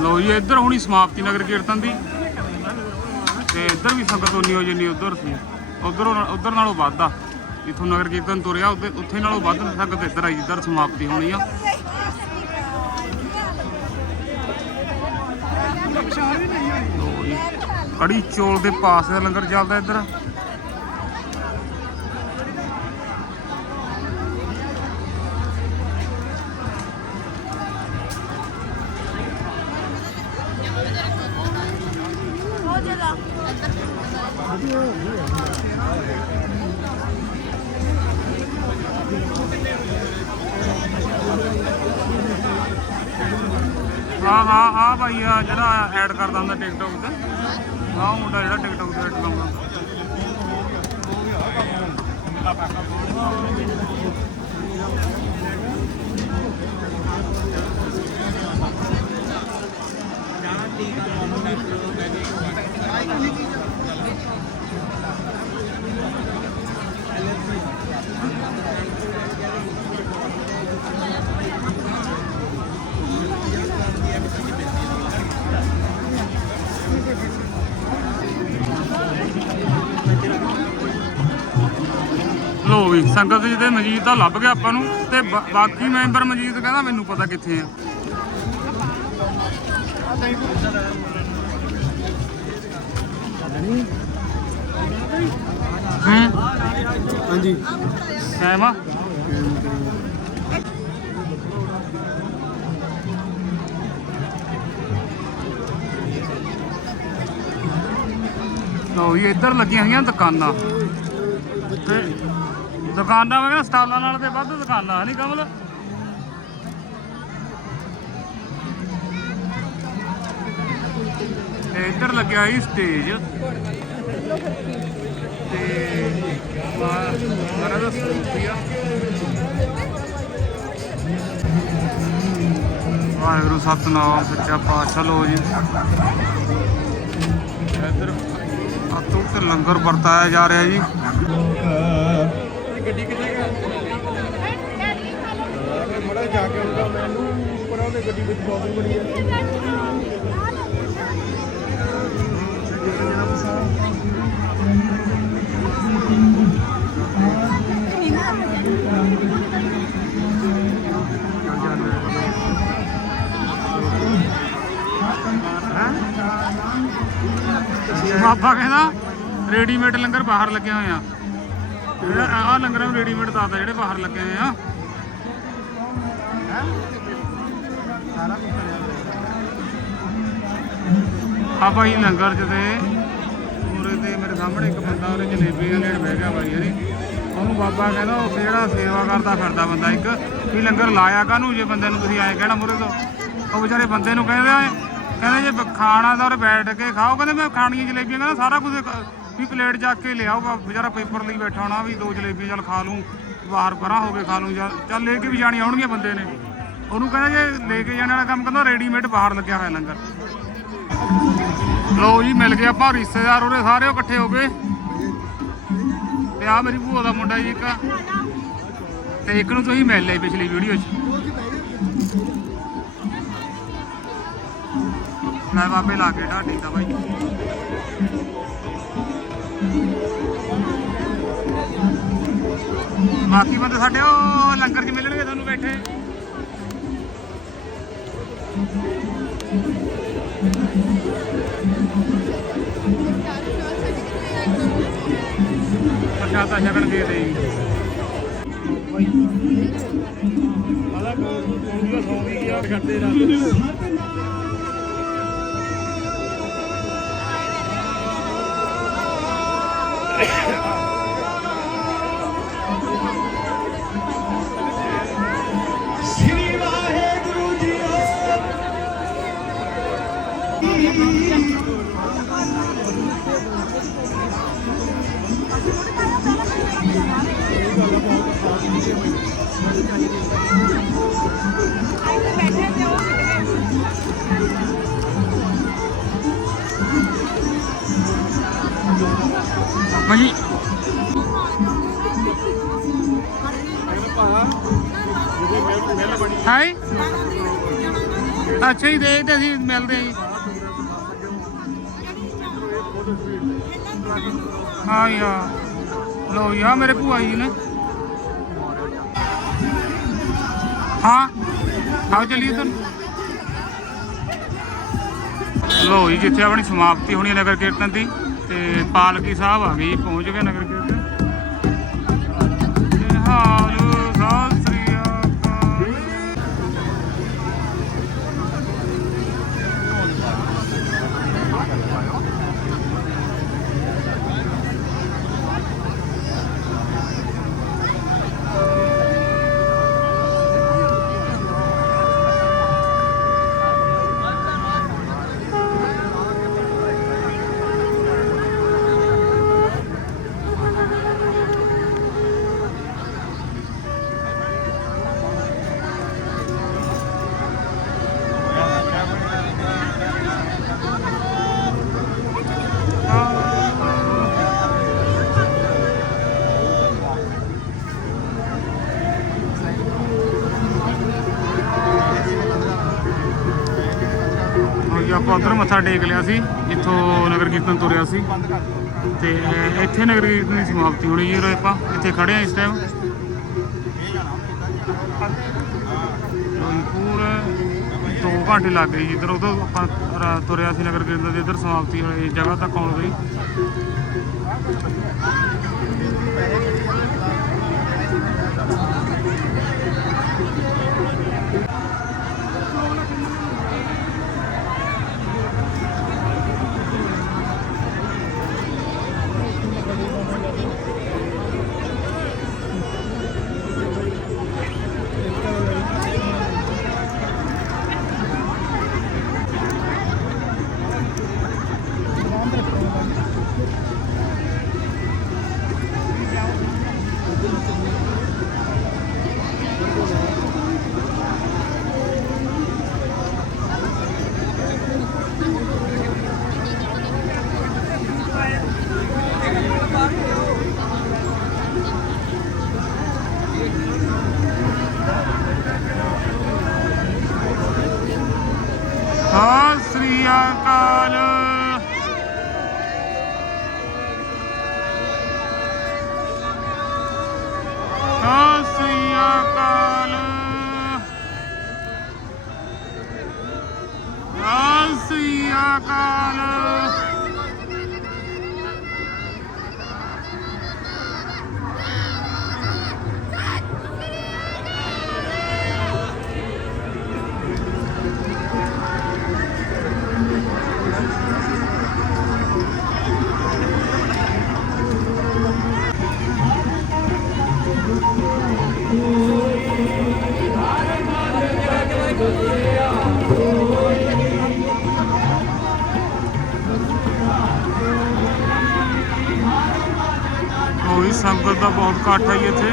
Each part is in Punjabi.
ਲੋ ਜੀ, ਇੱਧਰ ਹੋਣੀ ਸਮਾਪਤੀ ਨਗਰ ਕੀਰਤਨ ਦੀ। ਤੇ ਇੱਧਰ ਵੀ ਸੰਗਤ ਉਨੀ ਹੋ ਜਿੰਨੀ ਉੱਧਰ ਸੀ। ਉੱਧਰੋਂ ਉੱਧਰ ਨਾਲੋਂ ਵੱਧ ਆ ਜਿੱਥੋਂ ਨਗਰ ਕੀਰਤਨ ਤੁਰਿਆ, ਉੱਥੇ ਉੱਥੇ ਨਾਲੋਂ ਵੱਧ ਸੰਗਤ ਇੱਧਰ ਆਈ, ਇੱਧਰ ਸਮਾਪਤੀ ਹੋਣੀ ਆ। ਕੜੀ ਚੋਲ ਦੇ ਪਾਸ ਦਾ ਲੰਗਰ ਚੱਲਦਾ ਇੱਧਰ। ਹਾਂ ਹਾਂ ਆ ਭਾਈ ਆ ਜਿਹੜਾ ਐਡ ਕਰਦਾ ਹੁੰਦਾ ਟਿਕਟੌਕ ਤੇ, ਆਹ ਮੁੰਡਾ ਜਿਹੜਾ ਟਿਕਟੌਕ ਤੇ ਐਡ ਕਰਦਾ ਲੋ ਵੀ, ਸੰਗਤ ਜਿਹਦੇ ਮਜੀਦ ਤਾਂ ਲੱਭ ਗਿਆ ਆਪਾਂ ਨੂੰ ਤੇ ਬਾਕੀ ਮੈਂਬਰ ਮਜੀਦ ਕਹਿੰਦਾ ਮੈਨੂੰ ਪਤਾ ਕਿੱਥੇ ਆ। ਹਾਂ? ਹਾਂਜੀ। ਕਾਇਮ ਆ? ਲੋ ਜੀ ਇੱਧਰ ਲੱਗੀਆਂ ਹੋਈਆਂ ਦੁਕਾਨਾਂ। ਤੇ ਦੁਕਾਨਾਂ ਮੈਂ ਕਹਿੰਦਾ ਸਟਾਲਾਂ ਨਾਲ ਤੇ ਵੱਧ ਦੁਕਾਨਾਂ ਨਹੀਂ ਕਮਲ? ਤੇ ਇੱਧਰ ਲੱਗਿਆ ਜੀ ਸਟੇਜ। ਤੇ ਮਾਰਾ ਦਾ ਸਰੂਪੀਆ ਵਾਹਿਗੁਰੂ ਸਤਨਾਮ ਸੱਚਾ ਪਾਤਸ਼ਾਹ ਲੋ ਜੀ। ਇੱਧਰ ਆਤੂ ਤੇ ਲੰਗਰ ਵਰਤਾਇਆ ਜਾ ਰਿਹਾ ਜੀ। ਮੜਾ ਜਾ ਕੇ ਆਉਂਦਾ ਮੈਨੂੰ ਉੱਪਰ ਉਹਦੇ ਗੱਡੀ ਵਿੱਚ ਪ੍ਰੋਬਲਮ ਬੜੀ ਹੈ ਬਾਬਾ ਕਹਿੰਦਾ ਰੈਡੀਮੇਡ ਲੰਗਰ ਬਾਹਰ ਲੱਗੇ ਹੋਏ ਆ। ਜਿਹੜਾ ਆਹ ਲੰਗਰਾਂ ਨੂੰ ਰੈਡੀਮੇਡ ਦੱਸਦਾ ਜਿਹੜੇ ਬਾਹਰ ਲੱਗੇ ਹੋਏ ਆ। ਆ ਭਾਈ ਲੰਗਰ ਚ ਤੇ ਉਰੇ ਤੇ ਮੇਰੇ ਸਾਹਮਣੇ ਇੱਕ ਬੰਦਾ ਉਹਨੇ ਜਲੇਬੀਆਂ ਲੈਣ ਬਹਿ ਗਿਆ ਬਾਈ ਹਰੀ। ਉਹਨੂੰ ਬਾਬਾ ਕਹਿੰਦਾ ਉਹ ਜਿਹੜਾ ਸੇਵਾ ਕਰਦਾ ਫਿਰਦਾ ਬੰਦਾ ਇੱਕ, ਵੀ ਲੰਗਰ ਲਾਇਆ ਕਾਹਨੂੰ ਜੇ ਬੰਦੇ ਨੂੰ ਤੁਸੀਂ ਆਏ ਕਹਿਣਾ ਮੁਰੇ ਤੋਂ। ਉਹ ਵਿਚਾਰੇ ਬੰਦੇ ਨੂੰ ਕਹਿੰਦੇ ਆ ਕਹਿੰਦੇ ਜੇ ਖਾਣਾ ਤਾਂ ਉਰੇ ਬੈਠ ਕੇ ਖਾਓ। ਕਹਿੰਦੇ ਮੈਂ ਖਾਣੀਆਂ ਜਲੇਬੀਆਂ, ਕਹਿੰਦਾ ਸਾਰਾ ਕੁਝ ਵੀ ਪਲੇਟ ਚੱਕ ਕੇ ਲਿਆਓ ਬਾ- ਵਿਚਾਰਾ ਪੇਪਰ ਲਈ ਬੈਠਾ ਹੋਣਾ ਵੀ ਦੋ ਜਲੇਬੀਆਂ, ਚੱਲ ਖਾ ਲੂੰ ਬਾਹਰ ਪਰਾਂ ਹੋ ਕੇ ਖਾ ਲੂੰ ਜਾਂ ਚੱਲ ਲੈ ਕੇ ਵੀ ਜਾਣੀ ਆਉਣਗੀਆਂ ਬੰਦੇ ਨੇ। ਉਹਨੂੰ ਕਹਿੰਦਾ ਜੇ ਲੈ ਕੇ ਜਾਣ ਵਾਲਾ ਕੰਮ, ਕਹਿੰਦਾ ਰੈਡੀਮੇਡ ਬਾਹਰ ਲੱਗਿਆ ਹੋਇਆ ਲੰਗਰ। ਲਓ ਜੀ, ਮਿਲ ਗਏ ਆਪਾਂ ਰਿਸ਼ਤੇਦਾਰ ਉਹਦੇ ਸਾਰੇ ਇਕੱਠੇ ਹੋ ਗਏ ਤੇ ਆ ਮੇਰੀ ਭੂਆ ਦਾ ਮੁੰਡਾ ਜੀ ਇੱਕ। ਤੇ ਇੱਕ ਨੂੰ ਤੁਸੀਂ ਮਿਲ ਲਏ ਪਿਛਲੀ ਵੀਡੀਓ 'ਚ। ਲੈ ਬਾਬੇ ਲਾ ਕੇ ਢਾਡੀ ਦਾ ਬਾਈ। ਬਾਕੀ ਬੰਦੇ ਸਾਡੇ ਉਹ ਲੰਗਰ 'ਚ ਮਿਲਣਗੇ ਤੁਹਾਨੂੰ ਬੈਠੇ। ਪ੍ਰਸ਼ਾਦਾ ਛਕਣ ਦੇ ਦੇ ਆਲਾ ਕੋਈ ਦਾ ਸੌਂ ਵੀ ਗਿਆ ਕਰਦੇ ਰਾਤ ਭਾਜੀ। ਹਾਈ ਅੱਛਾ ਜੀ ਦੇਖਦੇ ਅਸੀਂ ਮਿਲਦੇ ਹਾਂ ਜੀ। ਹਾਂ ਯਾਰ ਲੋ ਯਾ ਮੇਰੇ ਭੂਆ ਜੀ ਨੇ। ਹਾਂ, ਆਓ ਚਲੀਏ ਤੁਰ ਲੋ ਜੀ, ਜਿੱਥੇ ਆਪਣੀ ਸਮਾਪਤੀ ਹੋਣੀ ਹੈ ਨਗਰ ਕੀਰਤਨ ਦੀ, ਤੇ ਪਾਲਕੀ ਸਾਹਿਬ ਆ ਗਈ ਪਹੁੰਚ ਗਏ ਨਗਰ ਮੱਥਾ ਟੇਕ ਲਿਆ ਸੀ ਜਿੱਥੋਂ ਨਗਰ ਕੀਰਤਨ ਤੁਰਿਆ ਸੀ। ਤੇ ਇੱਥੇ ਨਗਰ ਕੀਰਤਨ ਦੀ ਸਮਾਪਤੀ ਹੋਣੀ ਜੀ ਆਪਾਂ ਇੱਥੇ ਖੜੇ ਆ ਇਸ ਟਾਈਮ ਪੂਰੇ 2 ਘੰਟੇ ਲੱਗ ਗਏ ਜੀ ਇੱਧਰ ਉਧਰ ਆਪਾਂ ਤੁਰਿਆ ਸੀ ਨਗਰ ਕੀਰਤਨ ਦੀ, ਇੱਧਰ ਸਮਾਪਤੀ ਹੋਈ ਜਗ੍ਹਾ ਤੱਕ ਆਉਣ ਲਈ। ਸਤਿ ਸ੍ਰੀ ਸੰਗਤ ਦਾ ਬਹੁਤ ਇਕੱਠ ਹੈ ਇੱਥੇ।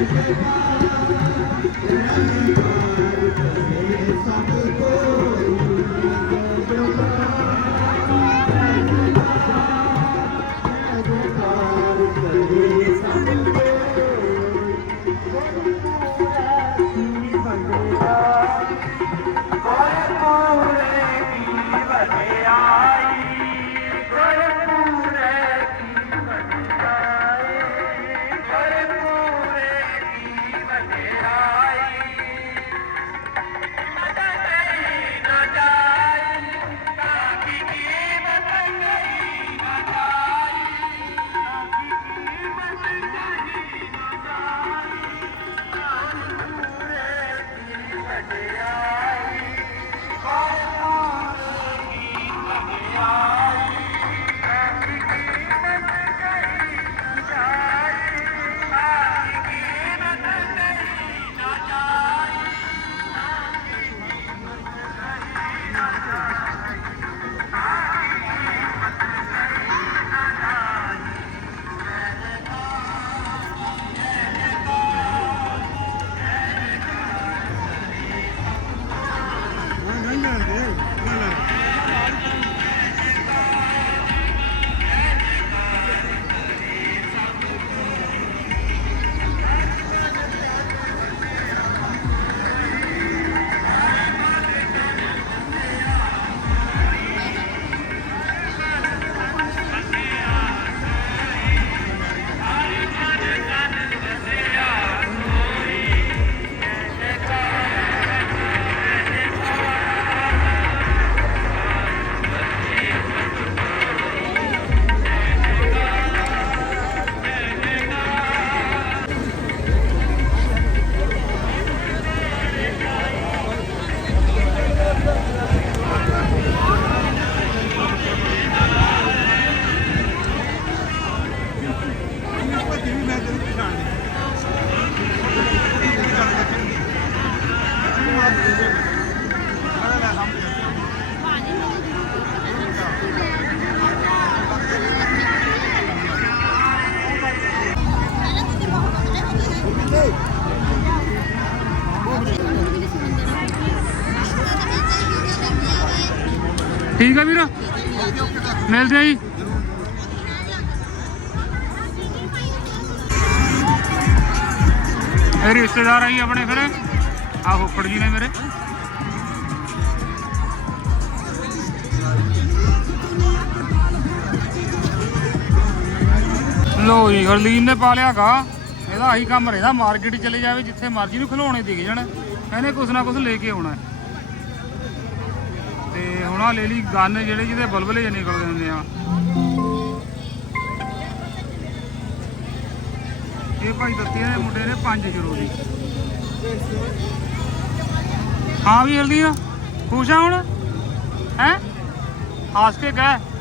ਕੋਈ ਪੂਰੇ ਮਿਲਦੇ ਆ ਜੀ ਇਹ ਰਿਸ਼ਤੇਦਾਰ ਆਈ ਆਪਣੇ ਫਿਰ ਆ ਫੁੱਫੜ ਜੀ ਨੇ ਮੇਰੇ। ਲੋ ਜੀ, ਹਰਲੀਨ ਨੇ ਪਾ ਲਿਆ ਗਾ। ਇਹਦਾ ਆਹੀ ਕੰਮ ਰਹਿਦਾ, ਮਾਰਕੀਟ ਚਲੇ ਜਾਵੇ, ਜਿੱਥੇ ਮਰਜ਼ੀ ਨੂੰ ਖਿਲੌਣੇ ਦਿਖ ਜਾਣ। ਇਹਨੇ ਕੁਛ ਨਾ ਕੁਛ ਲੈ ਕੇ ਆਉਣਾ। ਤੇ ਹੁਣ ਆ ਲੈ ਲਈ ਗਨ ਜਿਹੜੇ ਜਿਹਦੇ ਬਲਬਲੇ ਨਿਕਲਦੇ ਹੁੰਦੇ ਆ। ਇਹ ਭਾਈ ਦਿੱਤੀ ਨੇ ਮੁੰਡੇ ਨੇ 5 ਯੂਰੋ ਦੀ। ਹਾਂ ਵੀ ਹਲਦੀ ਆ। ਖੁਸ਼ ਆ ਹੁਣ? ਹੈ? ਹਾਸ ਕੇ ਕਹਿ।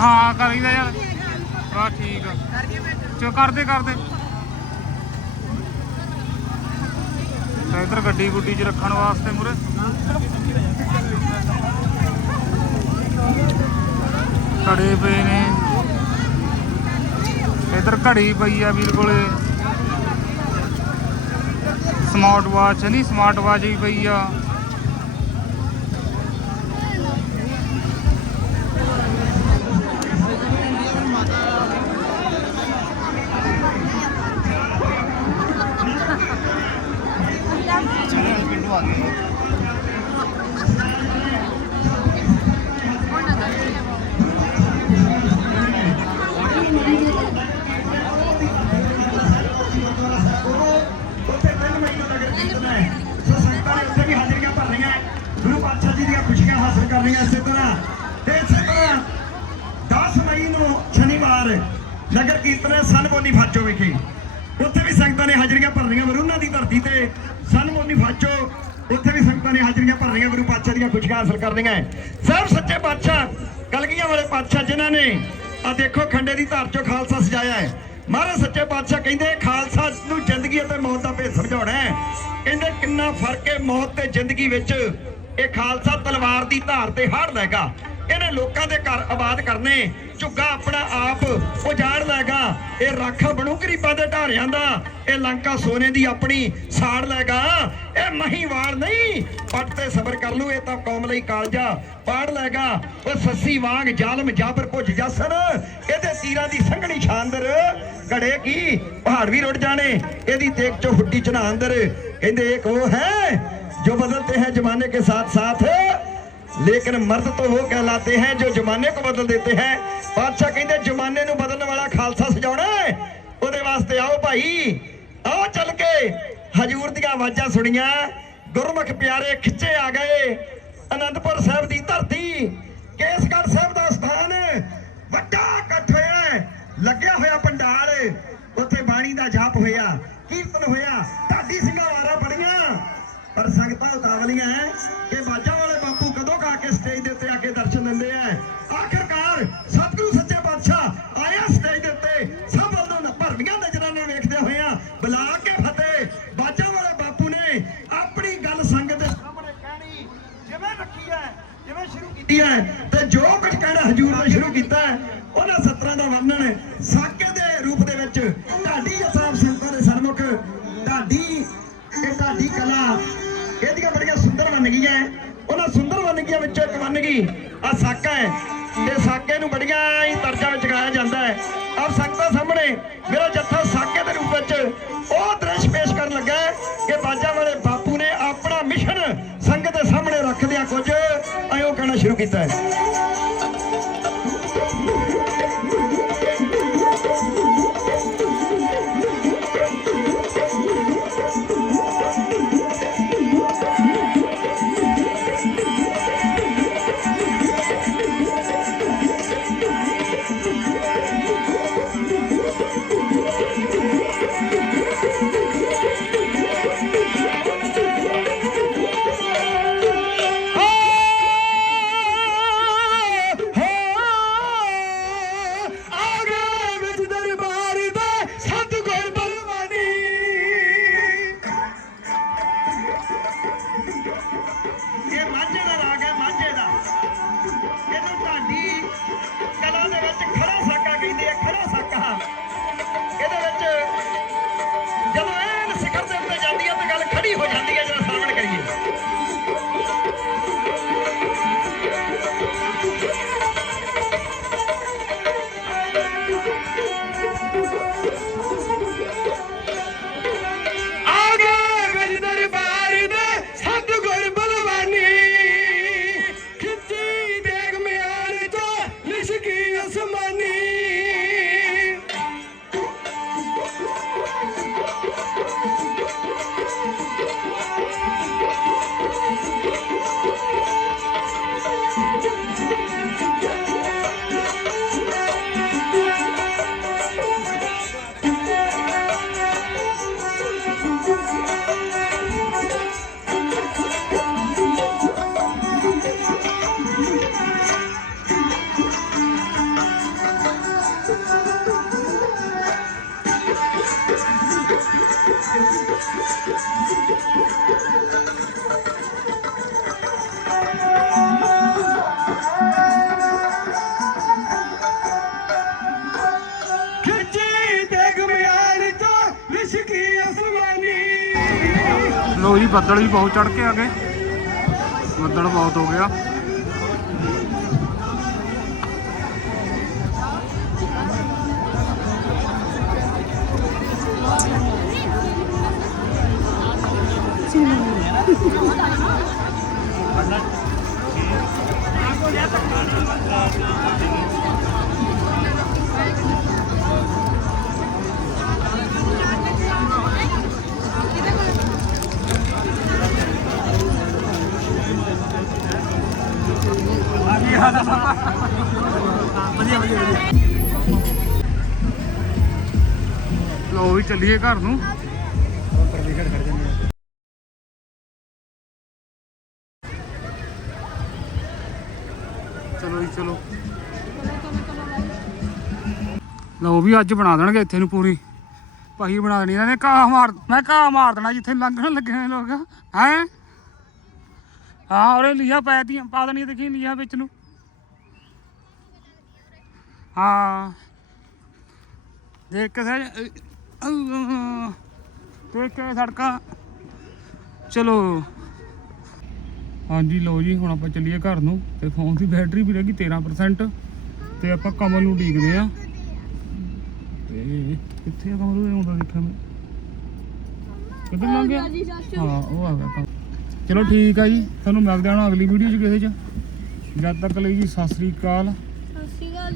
ਹੈ ਹਾਂ ਕਰੀਦਾ ਯਾਰ ਬਸ ਠੀਕ ਆ। ਚੋ ਕਰਦੇ ਕਰਦੇ। ਇੱਧਰ ਗੱਡੀ ਗੁੱਡੀ 'ਚ ਰੱਖਣ ਵਾਸਤੇ ਮੁਰੇ। ਘੜੇ ਪਏ ਨੇ। ਇੱਧਰ ਘੜੀ ਪਈ ਆ ਵੀਰ ਕੋਲੇ। ਸਮਾਰਟ ਵਾਚ ਨਹੀਂ ਸਮਾਰਟ ਵਾਚ ਵੀ ਪਈ ਆ। ਹਾਜ਼ਰੀਆਂ ਭਰਨੀਆਂ ਵਰੁਣਾ ਦੀ ਧਰਤੀ ਤੇ ਸਨਬੋਨੀ ਫਾਚੋ ਉੱਥੇ ਵੀ ਸੰਗਤਾਂ ਨੇ ਹਾਜ਼ਰੀਆਂ ਭਰਨੀਆਂ, ਗੁਰੂ ਪਾਤਸ਼ਾਹ ਦੀਆਂ ਖੁਸ਼ੀਆਂ ਹਾਸਲ ਕਰਨੀਆਂ ਸਭ ਸੱਚੇ ਪਾਤਸ਼ਾਹ, ਕਲਗੀਆਂ ਵਾਲੇ ਪਾਤਸ਼ਾਹ ਜਿਨ੍ਹਾਂ ਨੇ ਆ ਦੇਖੋ ਖੰਡੇ ਦੀ ਧਾਰ ਚੋਂ ਖਾਲਸਾ ਸਜਾਇਆ ਹੈ। ਮਹਾਰਾਜ, ਸੱਚੇ ਪਾਤਸ਼ਾਹ ਕਹਿੰਦੇ ਖਾਲਸਾ ਨੂੰ ਜ਼ਿੰਦਗੀ ਅਤੇ ਮੌਤ ਦਾ ਭੇਦ ਸਮਝਾਉਣਾ ਹੈ। ਕਹਿੰਦੇ ਕਿੰਨਾ ਫ਼ਰਕ ਹੈ ਮੌਤ ਤੇ ਜ਼ਿੰਦਗੀ ਵਿੱਚ। ਇਹ ਖਾਲਸਾ ਤਲਵਾਰ ਦੀ ਧਾਰ ਤੇ ਹੜ ਲੈਗਾ ਇਹਨੇ ਲੋਕਾਂ ਦੇ ਘਰ ਆਬਾਦ ਕਰਨੇ। ਝੁੱਗਾ ਆਪਣਾ ਆਪ ਉਜਾੜ ਲੈਗਾ ਇਹ ਰਾਖਾ ਬਣੂ ਗਰੀਬਾਂ ਦੇ ਢਾਰਿਆਂ ਦਾ ਇਹ ਲੰਕਾ ਸੋਨੇ ਦੀ ਆਪਣੀ ਸਾੜ ਲੈਗਾ ਇਹ ਮਹੀਵਾਲ ਨਹੀਂ ਪੱਟ ਤੇ ਸਬਰ ਕਰ ਲੂ ਇਹ ਤਾਂ ਕੌਮ ਲਈ ਕਾਲਜਾ ਪਾੜ ਲੈਗਾ ਉਹ ਸੱਸੀ ਵਾਂਗ ਜ਼ਾਲਮ ਜਾਬਰ ਭੁੱਜ ਜਾਸਰ ਇਹਦੇ ਤੀਰਾਂ ਦੀ ਸੰਘਣੀ ਛਾਂਦਰ ਘੜੇ ਕੀ ਪਹਾੜ ਵੀ ਰੁੱਟ ਜਾਣੇ ਇਹਦੀ ਦੇਖ ਚੋਂ ਫੁੱਟੀ ਚਨਾ ਅੰਦਰ ਕਹਿੰਦੇ ਇੱਕ ਉਹ ਹੈ जो बदलते हैं जमाने के साथ साथ लेकिन मर्द तो वो कहलाते हैं जो जमाने को बदल देते हैं ਬਾਦਸ਼ਾਹ ਕਹਿੰਦੇ, ਜਮਾਨੇ ਨੂੰ ਬਦਲਣ ਵਾਲਾ ਖਾਲਸਾ ਸਜਾਉਣਾ ਉਹਦੇ ਵਾਸਤੇ ਆਓ ਭਾਈ। ਆਓ ਚੱਲ ਕੇ। ਹਜੂਰ ਦੀਆਂ ਆਵਾਜ਼ਾਂ ਸੁਣੀਆਂ। ਗੁਰਮੁਖ ਪਿਆਰੇ ਖਿੱਚੇ ਆ ਗਏ। ਅਨੰਦਪੁਰ ਸਾਹਿਬ ਦੀ ਧਰਤੀ, ਕੇਸਗੜ੍ਹ ਸਾਹਿਬ ਦਾ ਸਥਾਨ ਵੱਡਾ ਇਕੱਠ ਹੋਇਆ ਲੱਗਿਆ ਹੋਇਆ ਪੰਡਾਲ, ਉੱਥੇ ਬਾਣੀ ਦਾ ਜਾਪ ਹੋਇਆ, ਕੀਰਤਨ ਹੋਇਆ। ਢਾਡੀ ਸਿੰਘਾਂ ਵਾਰਾਂ ਬੜੀਆਂ ਪਰ ਸੰਗਤਾਂ ਉਤਾਵਲੀਆਂ ਕਿ ਬਾਜਾਂ ਜੋ ਕੁਝ ਕਹਿਣਾ ਹਜੂਰ ਨੇ ਸ਼ੁਰੂ ਕੀਤਾ ਹੈ, ਉਹਨਾਂ ਸੱਤਰਾਂ ਦਾ ਵਰਣਨ ਸਾਕੇ ਦੇ ਰੂਪ ਦੇ ਵਿੱਚ ਢਾਡੀ ਸਾਹਿਬ ਸੰਤਾਂ ਦੇ ਸਨਮੁਖ, ਢਾਡੀ ਇਹ ਢਾਡੀ ਕਲਾ, ਇਹਦੀਆਂ ਬੜੀਆਂ ਸੁੰਦਰ ਵੰਨਗੀਆਂ ਉਹਨਾਂ ਸੁੰਦਰ ਵੰਨਗੀਆਂ ਵਿੱਚੋਂ ਇੱਕ ਵੰਨਗੀ ਆ ਸਾਕਾ ਹੈ। ਤੇ ਸਾਕੇ ਨੂੰ ਬੜੀਆਂ ਹੀ ਤਰਜ਼ਾ ਵਿੱਚ ਗਾਇਆ ਜਾਂਦਾ ਹੈ। ਆਪ ਸੰਗਤਾਂ ਸਾਹਮਣੇ, ਮੇਰਾ ਜੱਥਾ ਸਾਕੇ ਦੇ ਰੂਪ ਵਿੱਚ, ਉਹ ਸ਼ੁਰੂ ਕੀਤਾ ਹੈ। ਲੋ ਜੀ ਬੱਦਲ ਵੀ ਬਹੁਤ ਚੜ ਕੇ ਆ ਗਏ। ਬੱਦਲ ਬਹੁਤ ਵਧੀਆ ਗਿਆ ਲੋ ਵੀ ਚੱਲੀਏ ਘਰ ਨੂੰ। ਚਲੋ ਜੀ, ਚਲੋ। ਲਓ ਵੀ ਅੱਜ ਬਣਾ ਦੇਣਗੇ ਇੱਥੇ ਨੂੰ ਪੂਰੀ। ਭਾਈ ਬਣਾ ਦੇਣੀ, ਇਹਨਾਂ ਨੇ ਘਾਹ ਮਾਰ ਮੈਂ ਘਾਹ ਮਾਰ ਦੇਣਾ ਜਿੱਥੇ ਲੰਘਣ ਲੱਗੇ ਨੇ ਲੋਕ। ਹੈ? ਹਾਂ ਔਰੇ ਲੀਆ ਪੈ ਦੀਆਂ ਪਾ ਦੇਣੀ ਦੇਖੀ ਲੀਆ ਵਿੱਚ ਨੂੰ। ਹਾਂ। ਦੇਖ ਕੇ ਦੇਖ ਕੇ ਸੜਕਾਂ। ਚਲੋ। ਹਾਂਜੀ ਲਓ ਜੀ ਹੁਣ ਆਪਾਂ ਚੱਲੀਏ ਘਰ ਨੂੰ ਤੇ ਫੋਨ ਦੀ ਬੈਟਰੀ ਵੀ ਰਹਿ ਗਈ 13% ਤੇ ਆਪਾਂ ਕਮਲ ਨੂੰ ਡੀਕਦੇ ਆ ਤੇ ਕਿੱਥੇ ਆ ਕਮਲ? ਉਹ ਆਉਂਦਾ ਦੇਖਿਆ ਮੈਂ। ਕਿੱਧਰ ਲੰਘ ਗਿਆ? ਹਾਂ ਉਹ ਆ ਗਿਆ। ਚਲੋ ਠੀਕ ਆ ਜੀ ਤੁਹਾਨੂੰ ਮਿਲਦੇ ਹਾਂ ਅਗਲੀ ਵੀਡੀਓ 'ਚ ਕਿਸੇ 'ਚ। ਜਦ ਤੱਕ ਲਈ ਜੀ ਸਤਿ ਸ਼੍ਰੀ ਅਕਾਲ।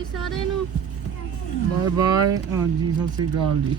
ਜੀ ਸਾਰਿਆਂ ਨੂੰ। ਬਾਏ ਬਾਏ ਹਾਂਜੀ ਸਤਿ ਸ੍ਰੀ ਅਕਾਲ ਜੀ।